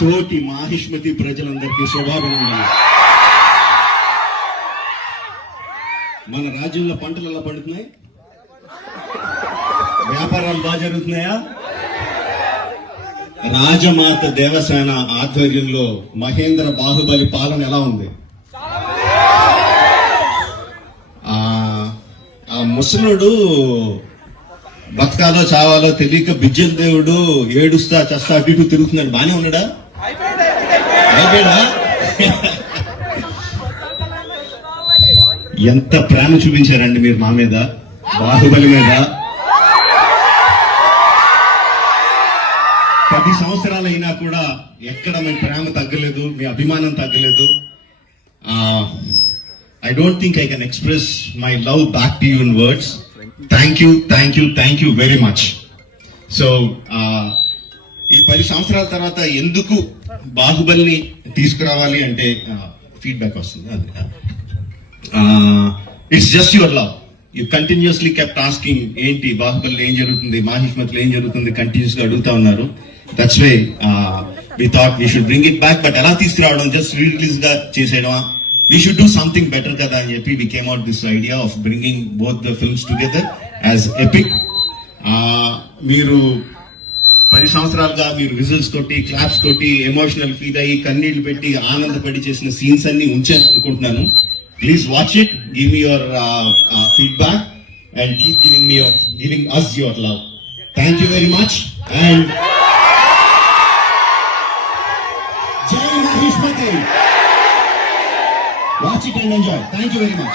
తోటి మాహిష్మతి ప్రజలందరికీ శుభాభినందనలు. మన రాజ్యంలో పంటలు ఎలా పండుతున్నాయి? వ్యాపారాలు బాగా జరుగుతున్నాయా? రాజమాత దేవసేన ఆధ్వర్యంలో మహేంద్ర బాహుబలి పాలన ఎలా ఉంది? ఆ ముసలుడు బతకాలో చావాలో తెలియక బిజ్జల దేవుడు ఏడుస్తా చస్తా అటు ఇటు తిరుగుతున్నాడు. బానే ఉన్నాడా? అయిపోయాడా? ఎంత ప్రేమ చూపించారండి మీరు మా మీద, బాహుబలి మీద. 10 సంవత్సరాలు అయినా కూడా ఎక్కడ మీ ప్రేమ తగ్గలేదు, మీ అభిమానం తగ్గలేదు. I don't think I can express my love back to you in words. Thank you very much. So, ఈ 10 సంవత్సరాల తర్వాత ఎందుకు బాహుబలిని తీసుకురావాలి అంటే ఫీడ్బ్యాక్ వస్తుంది. It's just your love. You continuously kept asking ఏంటి బాహుబలిలో ఏం జరుగుతుంది, మాహిష్మతిలో ఏం జరుగుతుంది, కంటిన్యూస్ గా అడుగుతా ఉన్నారు. That's why we thought we should bring it back. But ఎలా తీసుకురావడం, జస్ట్ రిలీజ్ గా చేసేయడమా? We should do something better kada ani cheppi we came out this idea of bringing both the films together as epic. Meeru 10 సంవత్సరాలుగా మీరు whistles కొట్టి claps కొట్టి emotional feel అయ్యి కన్నీళ్లు పెట్టి ఆనందపడి చేసిన సీన్స్ అన్ని ఉంచాను అనుకుంటున్నాను. Please watch it, give me your feedback and keep giving us your love. Thank you very much and Jai Mahishmati. Watch it and enjoy. Thank you very much.